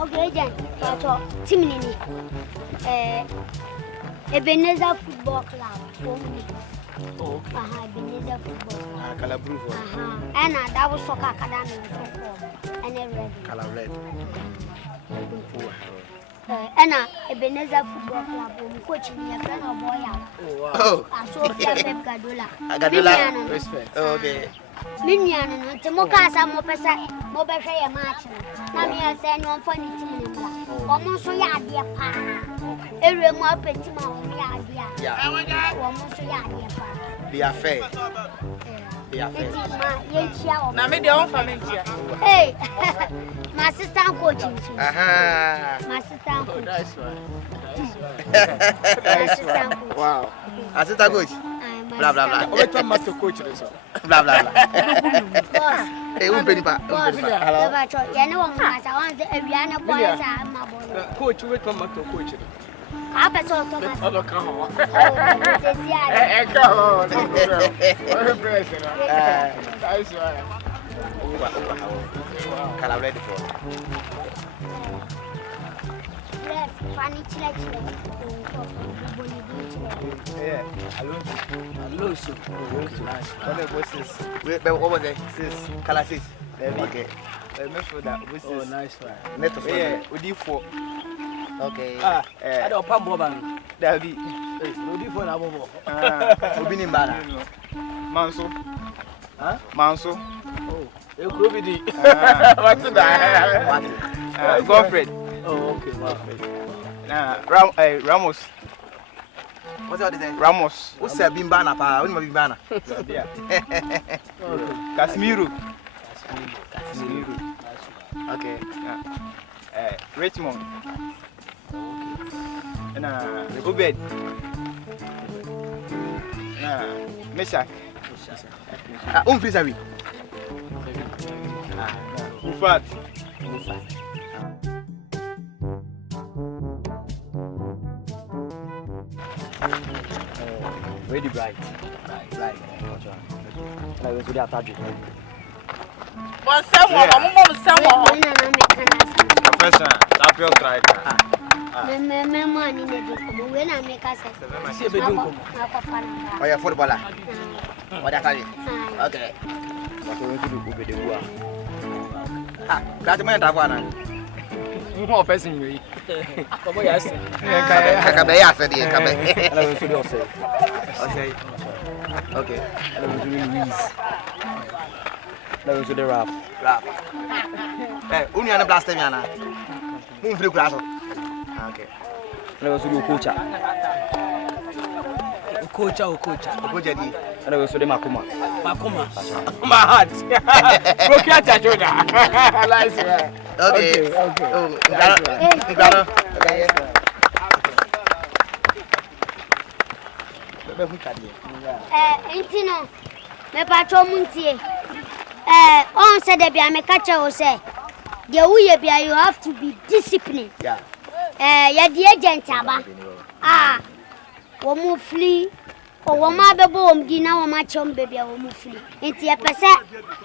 Okay, agent. Team Nini. Ebenezer Football Club. Oh, Ebenezer Football Club. Calabru. And Dabo Soccer Academy. And red. Calabred. And Ebenezer Football Club. Coaching your friend or boy. Oh, I saw Pep Gadola. Respect. Okay. Minion and Timokasa Mopesa, Mobesha match. Namia send one funny team. Almost so yadia pa. Every more petit yadia. Yeah. Almost so yadia pa. Be a fair. Be a fair. Now, maybe I won't family. Hey, my sister coaching. Aha. My sister coach. That's right. My sister coach. Wow. Assistant coach. Blah blah blah. Wait, I'm master coach. Blah blah blah. Boss. Hey, umpenippa. Hello. You know what I want to Ariana boys are my boy. Coach, wait, I'm master coach. I bet so Thomas. Oh, come on. Come on. That's right. Calabred for. Yes, funny chile. Yeah. Hello. So nice. What was it? Sis. Color sis. Okay. Make sure that this Oh, is nice one. net of we do for. Okay. I don't pump over. There be. No different above. Obini mbana. Manso. Huh? Manso. Oh, you could be the. What's that? Godfred. Oh, okay. Ramos. What's that? Ramos. What's that? Bimbana pa. What's my bimbana? Casimiro. Okay. Richmond. And Ubed. Meshach. Umfisawi. Ufat. Ready bright. Right. I was with Atadwe. Well, someone. Professor, Tapio striker. Money when I make us See a bedroom. Oh, yeah, footballer. What that is? Okay. What we want to do with the war. That's my Davana. More person, me. Come on, yes. Kabe, I said, And I was to do say. Okay. And I was doing Reese. That was to the rap. Hey, Union Blaster Yana. Move the grass. Okay. And I was to do Coach. And I was to the Makuma. My heart. Look at that, Jonah. Okay. Oh, Intino, me patron Muntie. On said the Biamekacha will say, you have to be disciplined. Yeah. Yeah, the agent, woman flee. Or Wama Babom, Dina, or my chum baby, or Muffy. It's a percent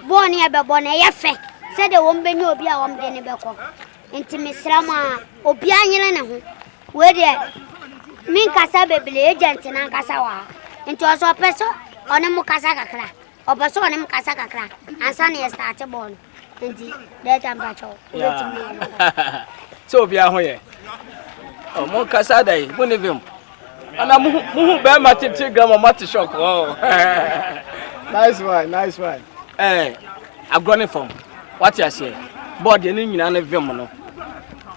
born here, but born a yafe. Said the woman no be a woman in a backo. Into Miss Rama, or Pianina, where there. Minkasa baby agent in Ankasawa. Into us a person on a Mukasaka crack, or person on a Mukasaka crack, and Sunny started born. Indeed, that I'm battle. So be a way. Oh, Moncasada, one of them. And I'm who bear my telegram or shock. Oh, nice one. I've gone in from what you say. But the name in a film.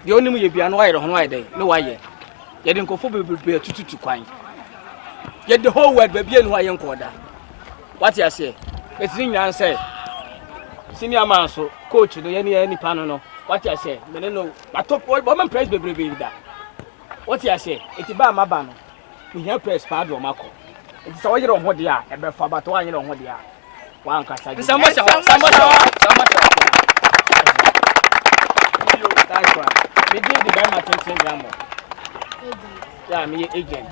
The only way you be unwide on why day, no why yet. You didn't go for be a tutu to quine. Yet the whole world be in why young quarter. What you say? It's in your answer. Senior man, so coach, do any panel. What you say? No, I top woman praise baby that. What you say? It's about my banner. We have press pad or Marco. It's all you on what they are, and before but one you know what they are. One cast. So much. That's right. We did the Bama 10 gram. Yeah, me agent.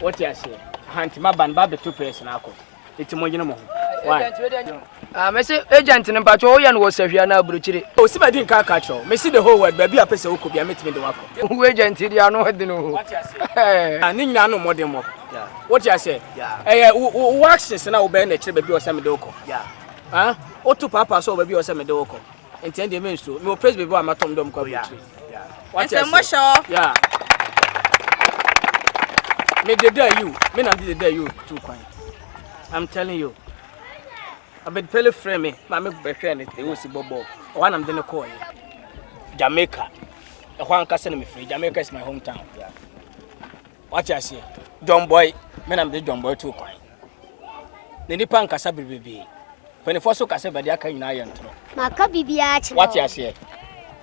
What you say? Hunt my band, Baba 2 person. It's more, you know. Why? Me say agent in Pacho, and was a Fiana Bruchiri. Oh, see, I didn't catch you. Me see the whole world, baby, a person who could be a meeting the work. Who agent did you know? I don't know. I need no more than more. What you say? Yeah. Eh, who actions and I'll bend the chip baby or some doko. Yeah. Huh? Or two papa so baby or some doko. Intend the means to no praise baby, I'm a tom dom copy. Yeah. What you say? Yeah. Me the day you, me not the day you too quiet. I'm telling you. I bet Pele frame me, my make befriend it, they will see Bobo. One I'm gonna call Jamaica. The one cousin me free. Jamaica is my hometown. Yeah. What you say? John boy, men I'm the John boy too quiet. The Nipan Casabi baby. When the first Casaba, the Aka in iron. Maka bibiach. What you say?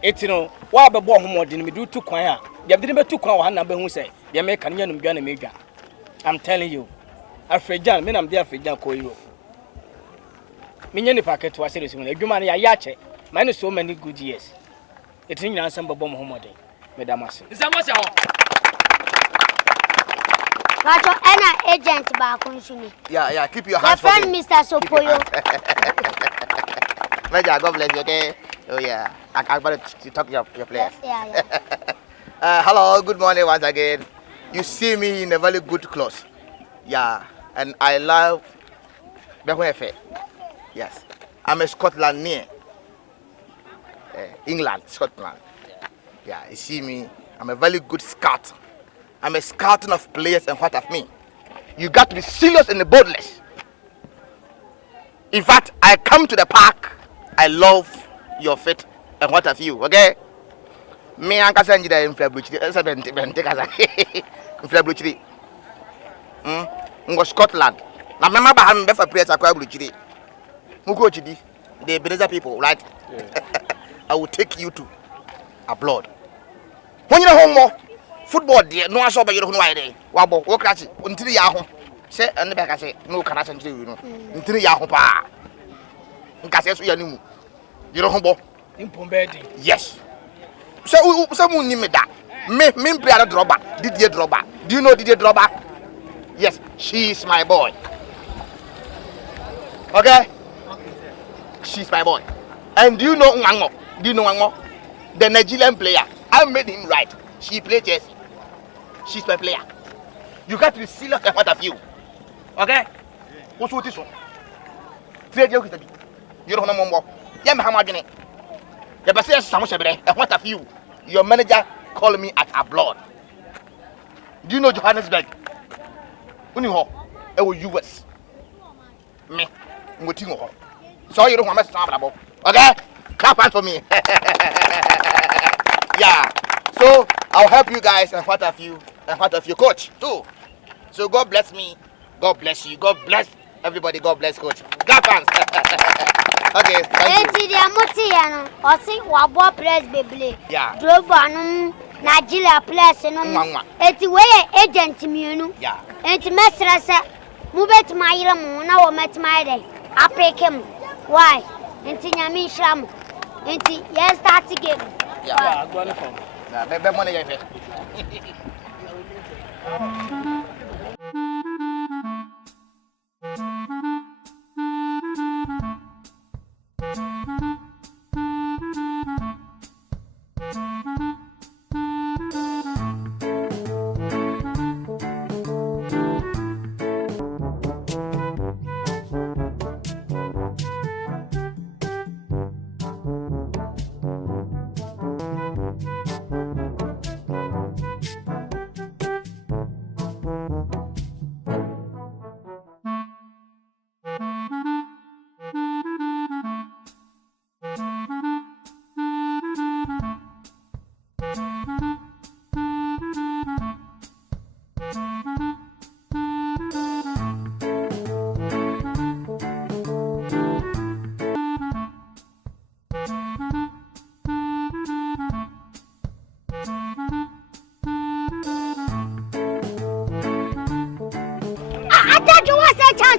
It's no, why be born more than me do too quiet. You didn't too quiet, number who say, the American young gun and major. I'm telling you, afraid John, men I'm there for John call you. Many packet was serious when a human yache, minus so many good years. It's in your ensemble bomb homode, Madame. Pacho, Anna agent back on Shuni. Yeah, keep your hands. My friend, Mr. Sopoyo. Major, God bless you, okay? Oh, yeah. I better to talk your players. Yeah. Hello, good morning once again. You see me in a very good clothes. Yeah, and I love Adwenkesie. Yes, I'm a Scotland near England, Scotland. Yeah, you see me, I'm a very good scout. I'm a scouting of players and what of me. You got to be serious and boldless. In fact, I come to the park, I love your fit and what of you, okay? Me and Cassandra in February, Scotland. Now, remember, I'm for players at February. Mukochidi, the Beneza people, right? Yeah. I will take you to abroad. When you know home, football, dear, no one saw by your own way. Wabo, Okrachi, until Yahoo. Say, and the back I say, no Canadian, you know, until Yahoo. In Cassis, we are new. You know, humble. Yes. So, someone named that. Me, Priya Drawback, Didier Drawback. Do you know Didier Drawback? Yes, she is my boy. Okay? She's my boy. And do you know Nwango? Do you know Nwango? The Nigerian player. I made him right. She plays chess. She's my player. You got to be serious and what of you. Okay? What's what this one? You don't know more. Yeah, Mahamagini. The Basis Samushabre, and what of you? Your manager called me at abroad. Do you know Johannesburg? Uniho, it was US. Me, Mutingo. So you don't want to stop about. Okay? Clap hands for me. Yeah. So I'll help you guys and what of you and what of your coach too. So God bless me. God bless you. God bless everybody. God bless coach. Clap hands. Okay. Thank you. Yeah. Nigeria place no. Eti we agent mi no. Yeah. Eti mesra se mu bet ma yire mu na wo met ma ide. Apekem. Why? Enti nyame nhram. Enti yes start game. Yeah. Go on phone. Na be money ye.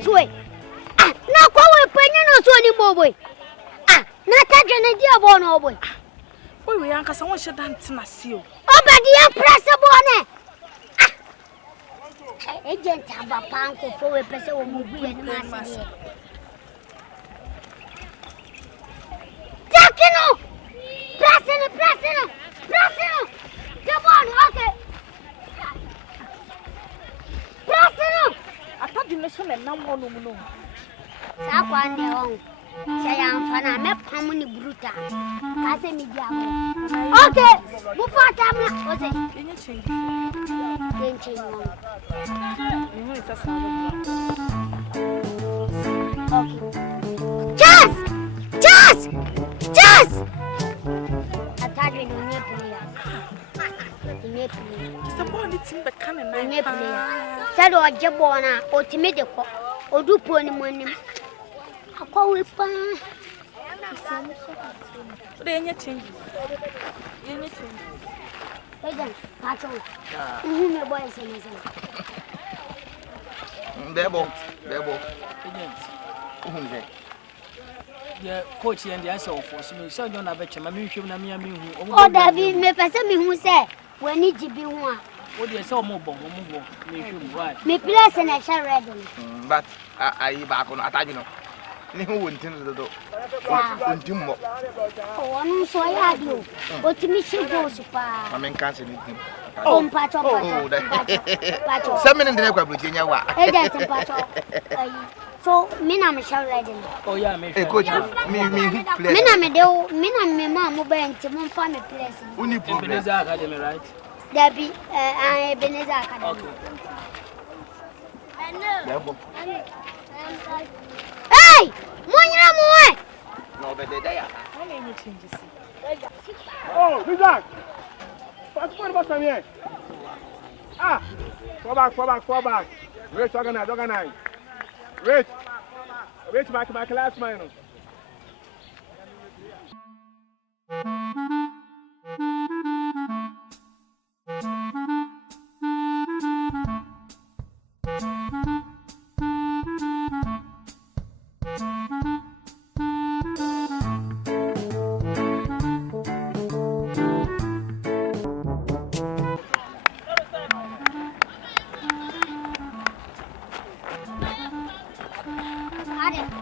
Way. Ah, na kwa we penye no so ni boy. Ah, na ta dwene dia bo no boy. Boy we anka sa won hye dante na se o. Obedi ya press bo ne. Ah. Agent aba panko fo we pese wo mu bu ye ni ma se. no. Sakwan de on. Say am fana me pam ni bruta. Ka se mi dia go. Okay. Bu fa tam na. O se. Enye change. Denche no. Me hu isa sa Okay. Just! Atadwe no nye player. Nye player. It's a ball ni team be kan na. Nye player. Say do oje ball na otimi de ko. Odupo ni mo nim. Akwa we pa. But enye change. Ejan, pacho. Me boy se me se. Dabo. Agent. The coach and the answer for me. So you na be chema me hwem na me hu. Oh, David, me pese me hu se we ni jibi hu a. What dey say mo bon me hwem why? Me place na sha ready. But I back on Atadwe no. Ni hu wontin do. Wontin mo. Oh, no so ya dio. Otimi shi go super. I mean can't say anything. Oh, pacho. Pacho. 7 minutes dey kwa buti nya wa. Agent pacho. So, me na me sha ready. Oh yeah, me. Hey coach, me who play? Me na me ma mo ba nti mo fa me place. Uni problem. Ebenezer Academy, right? Dabi Ebenezer Academy. Dabo. Hey! Munyira muwe. No be there. Why enye change? Oh, Bizak! Passport about some here. Ah! Fall back. Wait, organize. Wait, my class, man.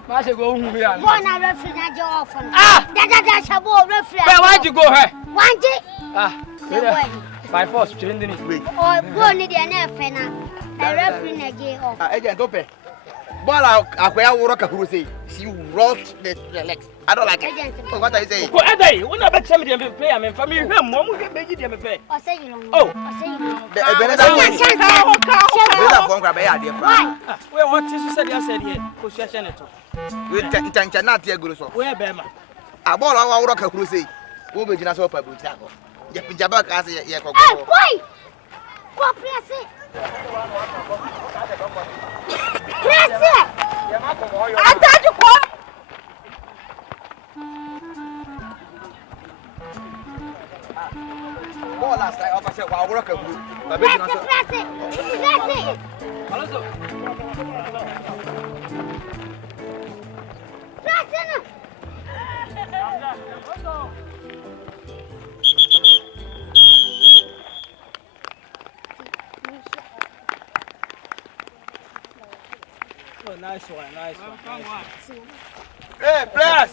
Mashe go hu ya. Bona referee na je off. Da shabo referee. Where why'd you go here? Wanji? By force children ni. Oh, go ni de na fe na. The referee na je off. Agent open. Ball akwaya woro ka kuru say. She rolled the legs. I don't like it. Oh, what are you saying? Ko edai, wona be chemi de play am fa me hwem mo mo beji de me fe. O say you long. Oh. O say you long. The Ebenezer. Better phone grab ya dey. Why? We want to say here. Ko hwe hwe ne to. We tancha na tie guru so. We be ma. A ball wa woro ka kuru say. Wo be jina so pa buti ako. Ye pinjaba ka say ye kokko. Hey, boy. Go press it. Press it. Atadwe ko. Ball last time off say wa woro ka kuru. Ba be jina so. Press it. Alonso. Press it. Oh, nice one. Hey, players.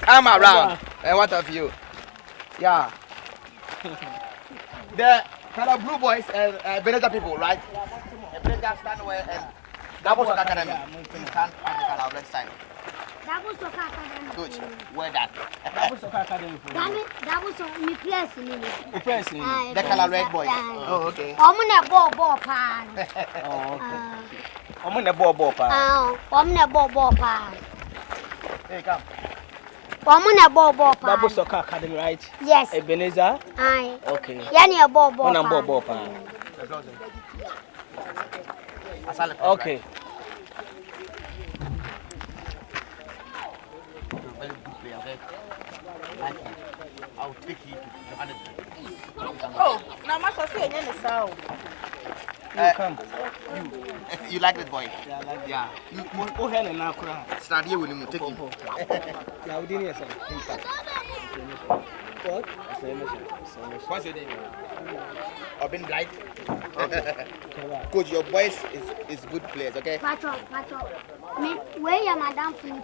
Come around. And what of you? Yeah. The color blue boys and Ebenezer people, right? Ebenezer stand where and Dabo Soccer Academy. Stand on the color left side. Dabo Soccer Academy. Good. Where that? Dabo Soccer Academy. Dabo Soccer me place ni. The press ni. The color red boys. Oh, okay. Omo na ball pa. Oh, okay. Omo na ball pa. Omo na ball pa. Hey, come. Omo na ball pa. Dabo Soccer Academy, right? Yes. Ebenezer. Aye. Okay. Yani a ball pa. One ball pa. Okay. Very good player, okay? Like him. I'll take you to Johannesburg. Oh, na masa say enye ne sao. Come. You like this boy? Yeah, I like it. Yeah. Mo hele na kura. Stand here with him, take him. Yeah, we didn't say. What? What's your name? Urban Bright. Coach, your boys is good players, okay? Pacho. Me where ya madam for me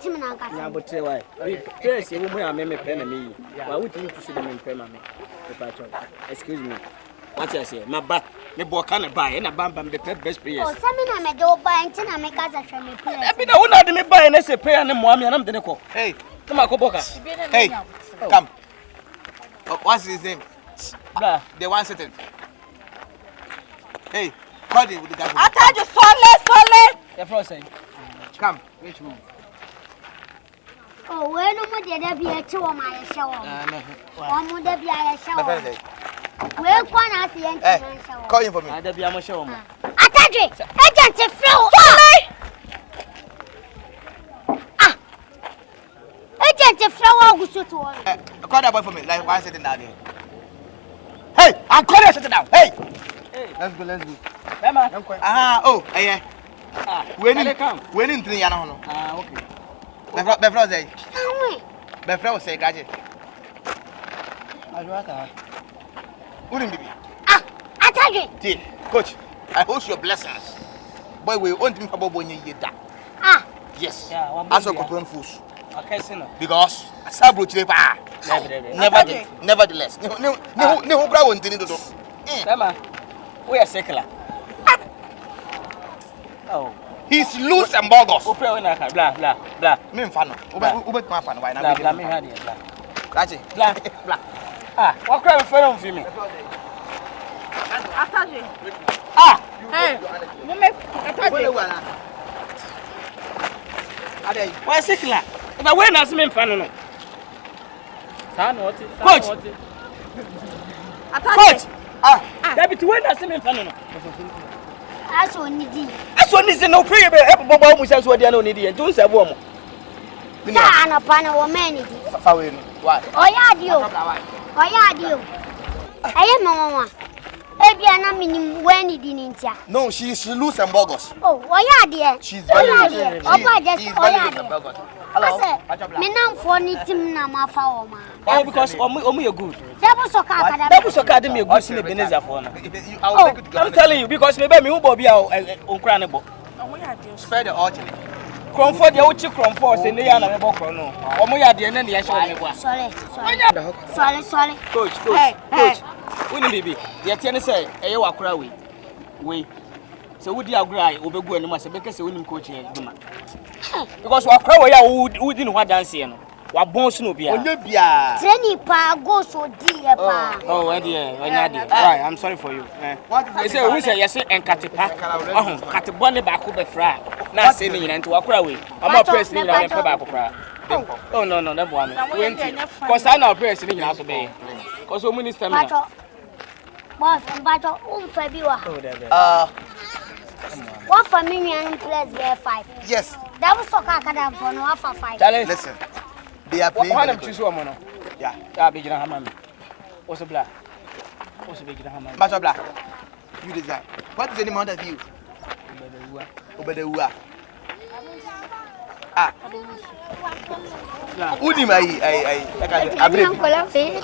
team na nkasa. Yeah, but why? We press you mo ya me pen na me. Why would you to see them in pen me? Excuse me. What I say? My ba, me boy can buy, and a bam bam the best players. Oh, Samina me do buy and I make us a family player. I be the one that me buy and I say pay and mommy and I'm the neko. Hey, Come on, Koboka. hey, come. What's his name? Blah. The one sitting. Hey, call it with the guy. Atadwe Sole. Your friend say. Come, which room? Oh, when no more there be a two of my shower. One more there be a shower. Where can I see and shower? Call him for me. There be a show. Atadwe, agent flow. Ah, agent flower go to one. Call that boy for me. Like one sitting down here. Hey, I'm calling sitting down. Hey, let's go. Emma. Oh, yeah. When in 3 years now. Ah, okay. Befra say. Befra say, Gaji. Wouldn't be. Ah, Atadwe. Coach, I hope your blessings. Boy, we want him for Bobo Yeda. Ah, yes. Yeah, As a control fools. Okay, sino. Because Sabro Chilepa. Nevertheless. No, ground didn't do. Emma, we are secular. Oh. He's loose and bogus. Who pray when I can blah blah blah. Me fan. Ube my fan. Why Blah blah not? me had it blah. Gaji. Blah Blah. Ah, what cry for me? Atadwe. Ah, Hey, Atadwe. why secular? If I win as me fan no. Coach. Atadwe. Coach. Ah, that be to win as me fan no. that's what you need. That's what is no pray be Bobo mu say so dia no need e. Don't say bo mo. Sa na pana wo mani di. Fawe no. Why? Oya dio. Aye me won. Ebia na minim wani di nintia. No, she's loose and bogus. Oh, oya de. She's very Oba just oya de. bogus. Ase, me nam for ni tim na ma fa wo ma. Oh, because omu you good. Dabo Soccer Academy. Dabo Soccer Academy good sin Ebenezer for na. I'm telling you because me be me who Bobby onkra ne bo. Spread the alternate. Cromford ya uchi Cromford say ne ya na me bo kro no. Omu ya de ne ya show me bo. Sorry. Coach. We need baby. The tiene say eye wakura we. So we di agura obegu anim ase be kese wonim coach here duma. Because wakura we ya we di no wa dance here no. Wa bon so no bia. Onye bia. Training pa go so di e pa. Oh, right, I'm sorry for you. They say we say yes enkatepa. Katebo ne ba ko be fra. Na say ni nyina nti wakura we. Am press ni na pe ba ko fra. Oh no, that boy. 20. Cause I now press ni nyina so be. Cause o minister me. Boss, fabi wa. What for me and plus bear 5. Yes. Dabo Soccer Academy for no for 5. Listen. They are playing. One of choose one no. Yeah. Ya be gina hamam. Oso bla. Oso be gina hamam. Macho Black. You design. What is the name of you? Obedewua. Ah. Uni mai ai. Adwenkesie.